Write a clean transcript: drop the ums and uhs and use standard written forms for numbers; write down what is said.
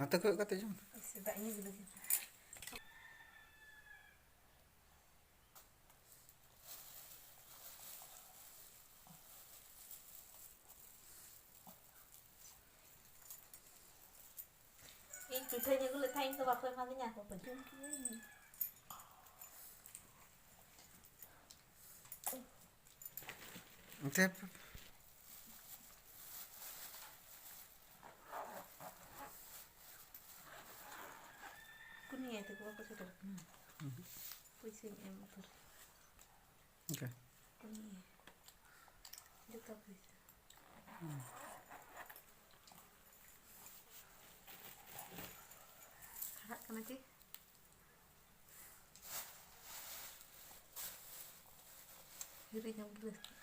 Mata kok kata jom. Setidaknya gitu gitu. Itu tanya gue letain tuh apa yang makanya apa pun. Cep. Kuning itu gua aku sudah. Pusing ember. Oke. Kuning. Juta bisa. Kakak kan aja. Dirinya belas.